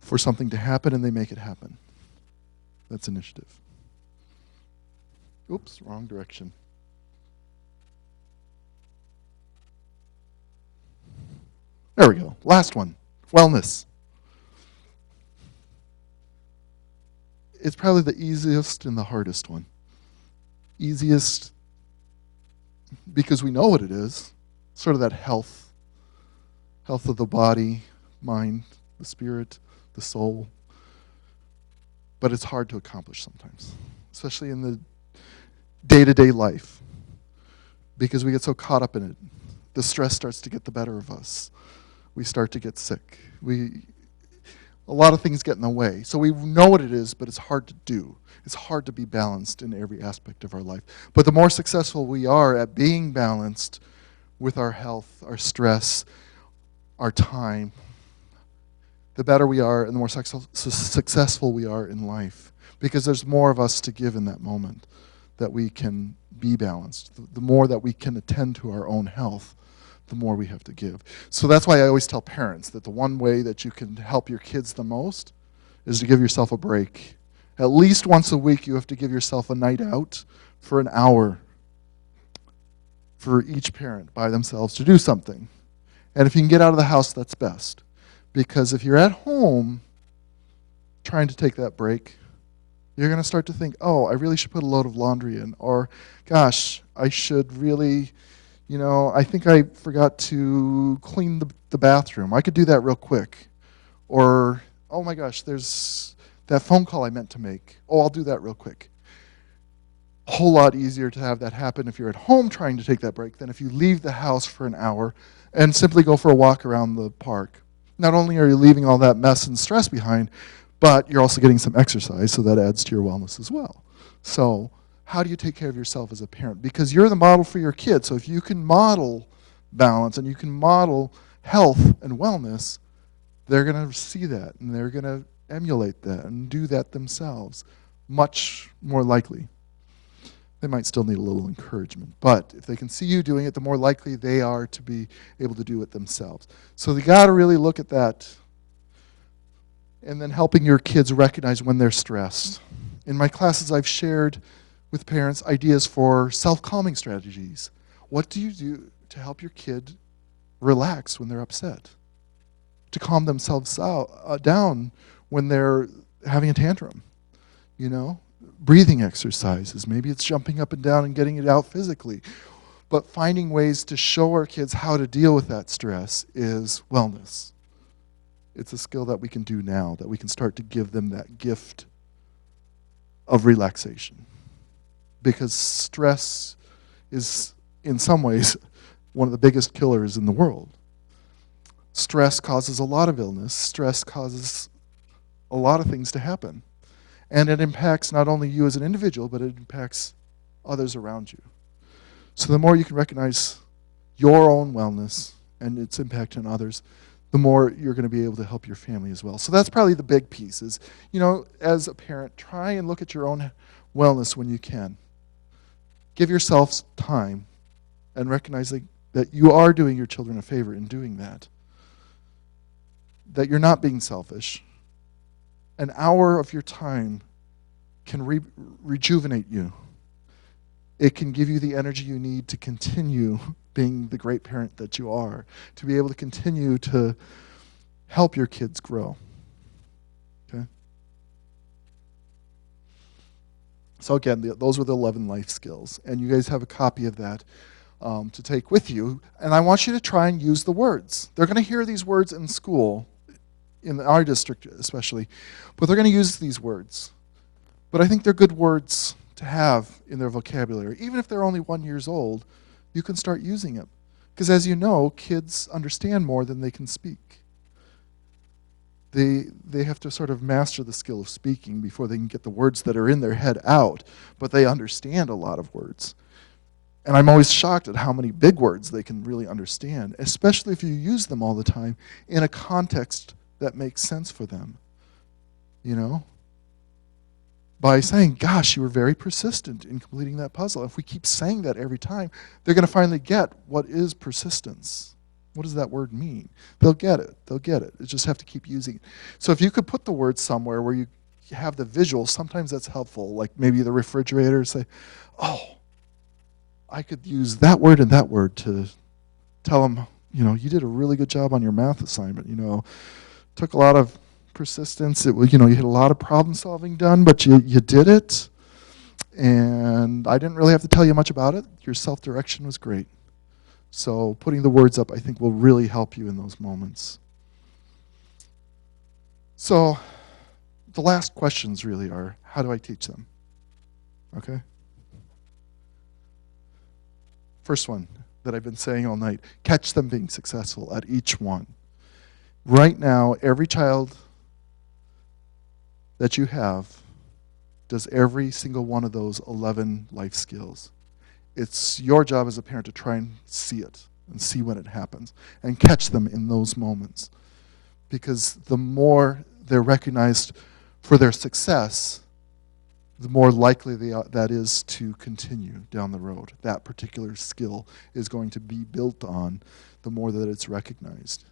for something to happen, and they make it happen. That's initiative. Oops, wrong direction. There we go. Last one. Wellness. It's probably the easiest and the hardest one. Easiest because we know what it is. Sort of that health of the body, mind, the spirit, the soul. But it's hard to accomplish sometimes, especially in the day-to-day life, because we get so caught up in it. The stress starts to get the better of us. We start to get sick. A lot of things get in the way. So we know what it is, but it's hard to do. It's hard to be balanced in every aspect of our life. But the more successful we are at being balanced with our health, our stress, our time, the better we are and the more successful we are in life. Because there's more of us to give in that moment, that we can be balanced. The more that we can attend to our own health, the more we have to give. So that's why I always tell parents that the one way that you can help your kids the most is to give yourself a break. At least once a week you have to give yourself a night out for an hour for each parent by themselves to do something. And if you can get out of the house, that's best. Because if you're at home trying to take that break, you're going to start to think, oh, I really should put a load of laundry in. Or, gosh, I should really, I think I forgot to clean the bathroom. I could do that real quick. Or, oh my gosh, there's that phone call I meant to make. Oh, I'll do that real quick. A whole lot easier to have that happen if you're at home trying to take that break than if you leave the house for an hour and simply go for a walk around the park. Not only are you leaving all that mess and stress behind, but you're also getting some exercise, so that adds to your wellness as well. So how do you take care of yourself as a parent? Because you're the model for your kids. So if you can model balance and you can model health and wellness, they're going to see that and they're going to emulate that and do that themselves, much more likely. They might still need a little encouragement. But if they can see you doing it, the more likely they are to be able to do it themselves. So you got to really look at that. And then helping your kids recognize when they're stressed. In my classes, I've shared with parents ideas for self-calming strategies. What do you do to help your kid relax when they're upset? To calm themselves down when they're having a tantrum, you know? Breathing exercises. Maybe it's jumping up and down and getting it out physically. But finding ways to show our kids how to deal with that stress is wellness. It's a skill that we can do now, that we can start to give them that gift of relaxation. Because stress is, in some ways, one of the biggest killers in the world. Stress causes a lot of illness. Stress causes a lot of things to happen. And it impacts not only you as an individual, but it impacts others around you. So the more you can recognize your own wellness and its impact on others, the more you're going to be able to help your family as well. So that's probably the big piece is, as a parent, try and look at your own wellness when you can. Give yourself time and recognize that you are doing your children a favor in doing that. That you're not being selfish. An hour of your time can rejuvenate you. It can give you the energy you need to continue being the great parent that you are, to be able to continue to help your kids grow. Okay? So again, those were the 11 life skills. And you guys have a copy of that to take with you. And I want you to try and use the words. They're going to hear these words in school, in our district especially, but they're going to use these words. But I think they're good words to have in their vocabulary. Even if they're only 1 year old, you can start using them. Because as you know, kids understand more than they can speak. They have to sort of master the skill of speaking before they can get the words that are in their head out, but they understand a lot of words. And I'm always shocked at how many big words they can really understand, especially if you use them all the time in a context that makes sense for them, by saying, gosh, you were very persistent in completing that puzzle. If we keep saying that every time, they're going to finally get what is persistence. What does that word mean? They'll get it. They'll get it. You just have to keep using it. So if you could put the word somewhere where you have the visual, sometimes that's helpful. Like maybe the refrigerator, say, oh, I could use that word and that word to tell them, you did a really good job on your math assignment, Took a lot of persistence. It was, you had a lot of problem solving done, but you did it. And I didn't really have to tell you much about it. Your self-direction was great. So putting the words up, I think, will really help you in those moments. So the last questions really are, how do I teach them? Okay? First one that I've been saying all night, catch them being successful at each one. Right now, every child that you have does every single one of those 11 life skills. It's your job as a parent to try and see it and see when it happens and catch them in those moments. Because the more they're recognized for their success, the more likely that is to continue down the road. That particular skill is going to be built on the more that it's recognized.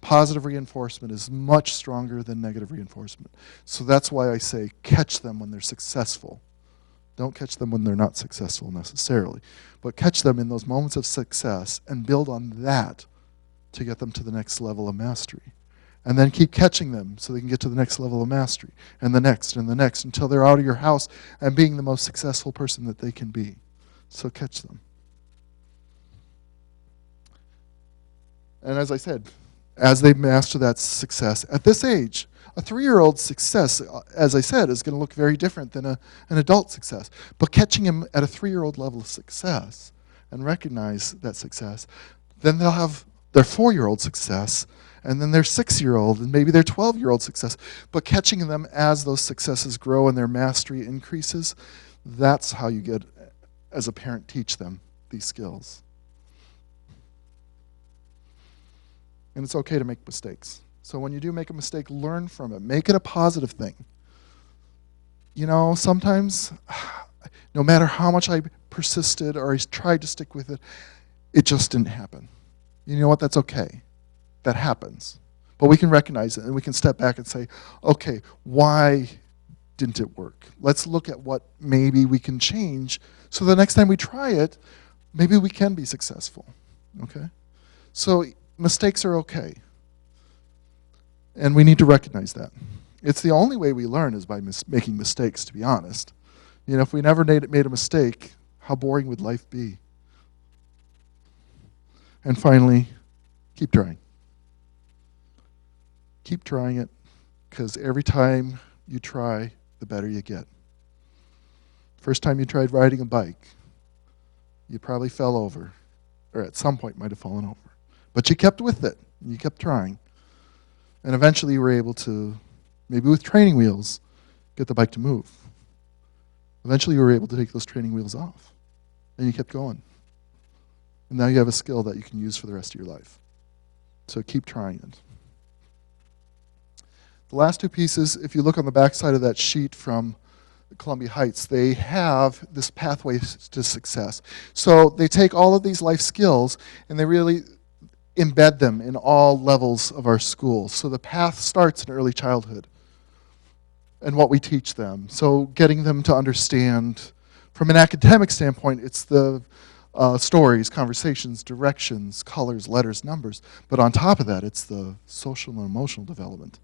Positive reinforcement is much stronger than negative reinforcement. So that's why I say catch them when they're successful. Don't catch them when they're not successful necessarily, but catch them in those moments of success and build on that to get them to the next level of mastery. And then keep catching them so they can get to the next level of mastery, and the next, until they're out of your house and being the most successful person that they can be. So catch them. And as I said, as they master that success, at this age, a 3-year-old success, as I said, is going to look very different than an adult success. But catching him at a 3-year-old level of success and recognize that success, then they'll have their 4-year-old success, and then their 6-year-old, and maybe their 12-year-old success. But catching them as those successes grow and their mastery increases, that's how you get, as a parent, teach them these skills. And it's okay to make mistakes. So when you do make a mistake, learn from it. Make it a positive thing. Sometimes no matter how much I persisted or I tried to stick with it, it just didn't happen. You know what? That's okay. That happens. But we can recognize it and we can step back and say, okay, why didn't it work? Let's look at what maybe we can change so the next time we try it, maybe we can be successful. Okay? So mistakes are okay. And we need to recognize that. It's the only way we learn is by making mistakes, to be honest. You know, if we never made a mistake, how boring would life be? And finally, keep trying. Keep trying it, because every time you try, the better you get. First time you tried riding a bike, you probably fell over, or at some point might have fallen over. But you kept with it, and you kept trying. And eventually you were able to, maybe with training wheels, get the bike to move. Eventually you were able to take those training wheels off, and you kept going. And now you have a skill that you can use for the rest of your life. So keep trying it. The last two pieces, if you look on the back side of that sheet from Columbia Heights, they have this pathway to success. So they take all of these life skills and they really embed them in all levels of our schools. So the path starts in early childhood and what we teach them. So getting them to understand, from an academic standpoint, it's the stories, conversations, directions, colors, letters, numbers. But on top of that, it's the social and emotional development.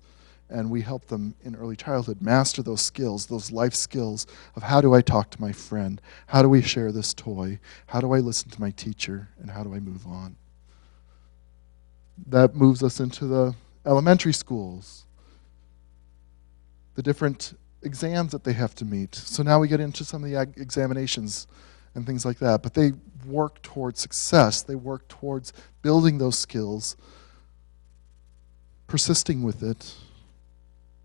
And we help them in early childhood master those skills, those life skills of how do I talk to my friend, how do we share this toy, how do I listen to my teacher, and how do I move on. That moves us into the elementary schools, the different exams that they have to meet. So now we get into some of the examinations and things like that. But they work towards success. They work towards building those skills, persisting with it,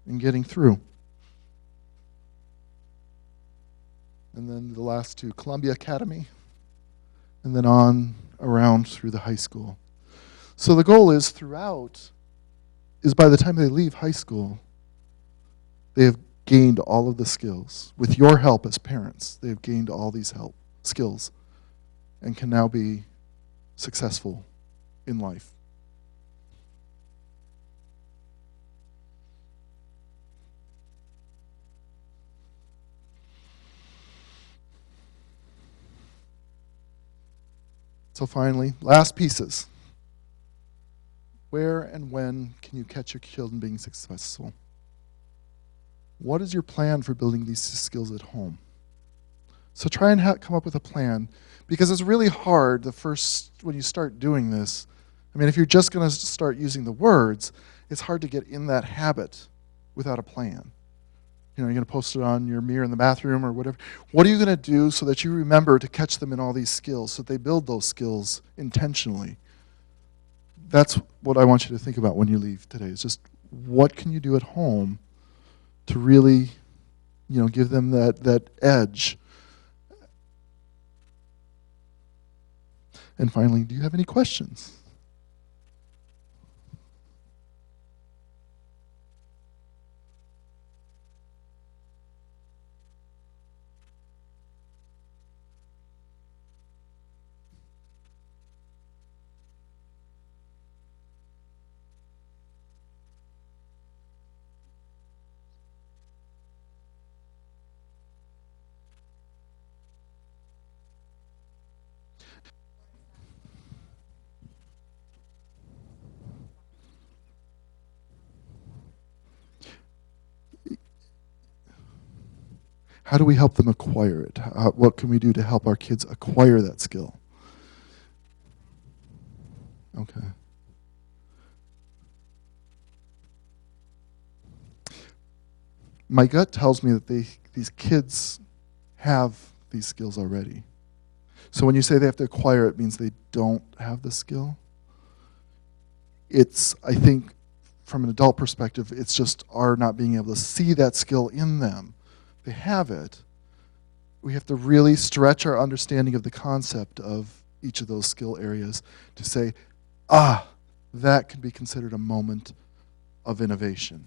and getting through. And then the last two, Columbia Academy, and then on around through the high school. So the goal is throughout, is by the time they leave high school, they have gained all of the skills. With your help as parents, they have gained all these skills and can now be successful in life. So finally, last pieces. Where and when can you catch your children being successful? What is your plan for building these skills at home? So try and come up with a plan, because it's really hard when you start doing this. I mean, if you're just going to start using the words, it's hard to get in that habit without a plan. You know, you're going to post it on your mirror in the bathroom or whatever. What are you going to do so that you remember to catch them in all these skills, so that they build those skills intentionally? That's what I want you to think about when you leave today. Is just what can you do at home to really, give them that edge. And finally, do you have any questions? How do we help them acquire it? What can we do to help our kids acquire that skill? Okay. My gut tells me that these kids have these skills already. So when you say they have to acquire it, means they don't have the skill. I think, from an adult perspective, it's just our not being able to see that skill in them. They have it. We have to really stretch our understanding of the concept of each of those skill areas to say, that can be considered a moment of innovation.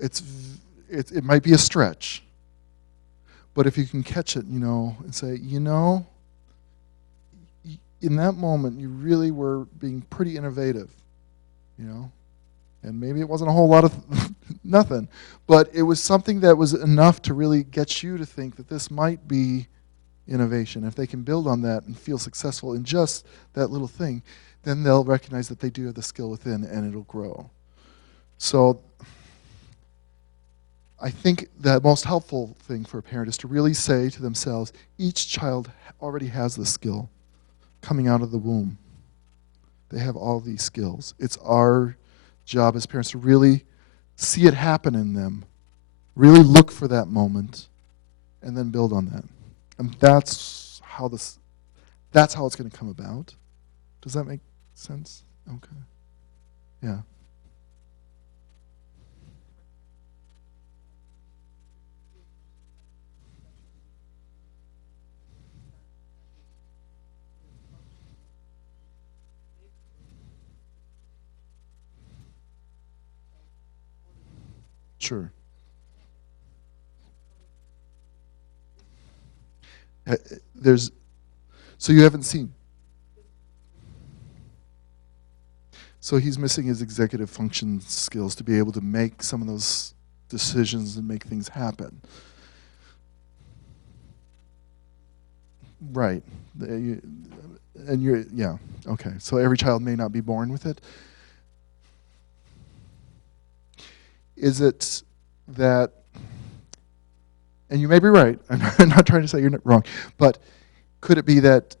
It might be a stretch, But if you can catch it, and say, in that moment, you really were being pretty innovative, and maybe it wasn't a whole lot of nothing, but it was something that was enough to really get you to think that this might be innovation. If they can build on that and feel successful in just that little thing, then they'll recognize that they do have the skill within, and it'll grow. So I think the most helpful thing for a parent is to really say to themselves, each child already has this skill coming out of the womb. They have all these skills. It's our job as parents to really see it happen in them, really look for that moment, and then build on that. And that's how it's going to come about. Does that make sense? Okay. Yeah. Sure. So you haven't seen. So he's missing his executive function skills to be able to make some of those decisions and make things happen. Right. Yeah, okay. So every child may not be born with it. Is it that, and you may be right, I'm not trying to say you're not wrong, but could it be that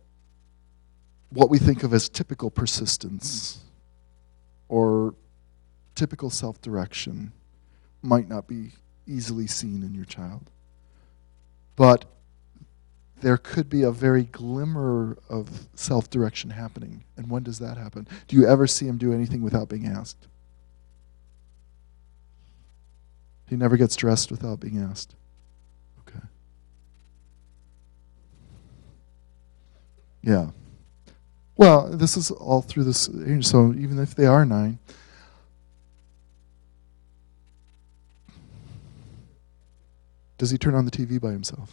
what we think of as typical persistence or typical self-direction might not be easily seen in your child? But there could be a very glimmer of self-direction happening. And when does that happen? Do you ever see him do anything without being asked? He never gets dressed without being asked. Okay. Yeah. Well, this is all through this age, so even if they are 9. Does he turn on the TV by himself?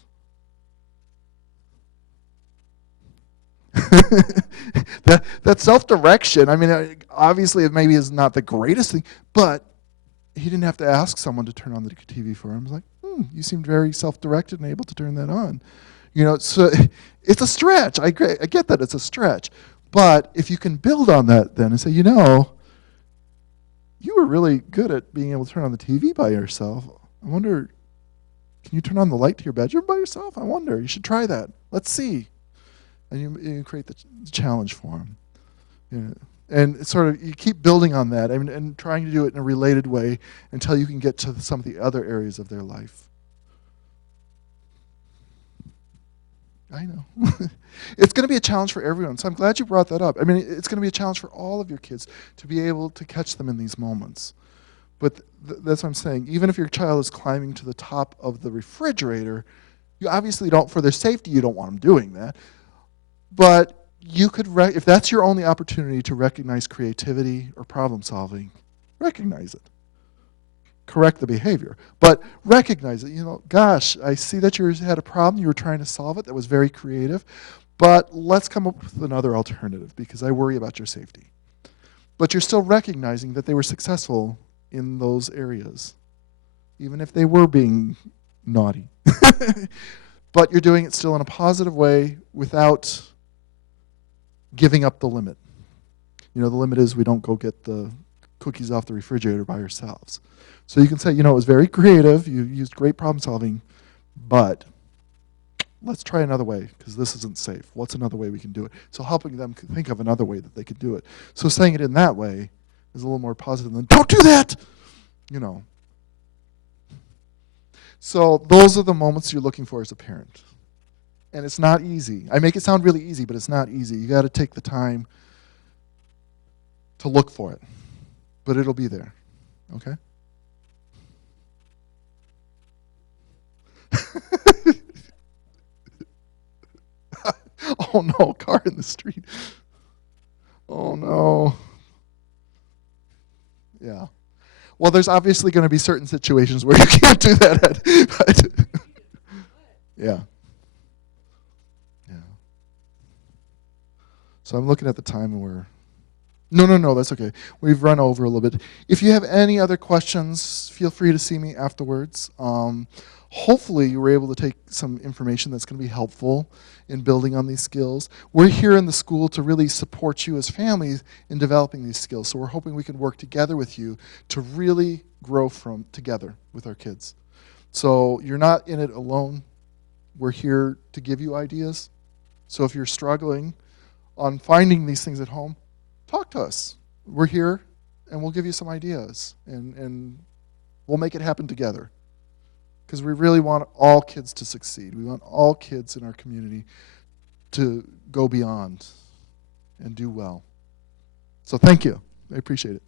that self-direction, I mean, obviously it maybe is not the greatest thing, but he didn't have to ask someone to turn on the TV for him. He was like, you seemed very self-directed and able to turn that on. So it's a stretch. I get that it's a stretch. But if you can build on that then and say, you were really good at being able to turn on the TV by yourself. I wonder, can you turn on the light to your bedroom by yourself? I wonder. You should try that. Let's see. And you create the challenge for them. And it's sort of, you keep building on that and trying to do it in a related way until you can get to some of the other areas of their life. I know. It's going to be a challenge for everyone, so I'm glad you brought that up. I mean, it's going to be a challenge for all of your kids to be able to catch them in these moments. But that's what I'm saying. Even if your child is climbing to the top of the refrigerator, you obviously don't, for their safety, you don't want them doing that. But you could, if that's your only opportunity to recognize creativity or problem solving, recognize it. Correct the behavior, but recognize it. Gosh, I see that you had a problem, you were trying to solve it, that was very creative, but let's come up with another alternative because I worry about your safety. But you're still recognizing that they were successful in those areas, even if they were being naughty. But you're doing it still in a positive way without giving up the limit. The limit is we don't go get the cookies off the refrigerator by ourselves. So you can say, it was very creative, you used great problem solving, but let's try another way because this isn't safe. What's another way we can do it? So helping them think of another way that they could do it. So saying it in that way is a little more positive than, don't do that! So those are the moments you're looking for as a parent. And it's not easy. I make it sound really easy, but it's not easy. You got to take the time to look for it. But it'll be there. Okay? Oh no, car in the street. Oh no. Yeah. Well, there's obviously going to be certain situations where you can't do that. But Yeah. Yeah. So I'm looking at the time and we're... No, that's okay. We've run over a little bit. If you have any other questions, feel free to see me afterwards. Hopefully you were able to take some information that's going to be helpful in building on these skills. We're here in the school to really support you as families in developing these skills. So we're hoping we can work together with you to really grow from together with our kids. So you're not in it alone. We're here to give you ideas. So if you're struggling on finding these things at home, talk to us. We're here, and we'll give you some ideas, and we'll make it happen together. Because we really want all kids to succeed. We want all kids in our community to go beyond and do well. So thank you. I appreciate it.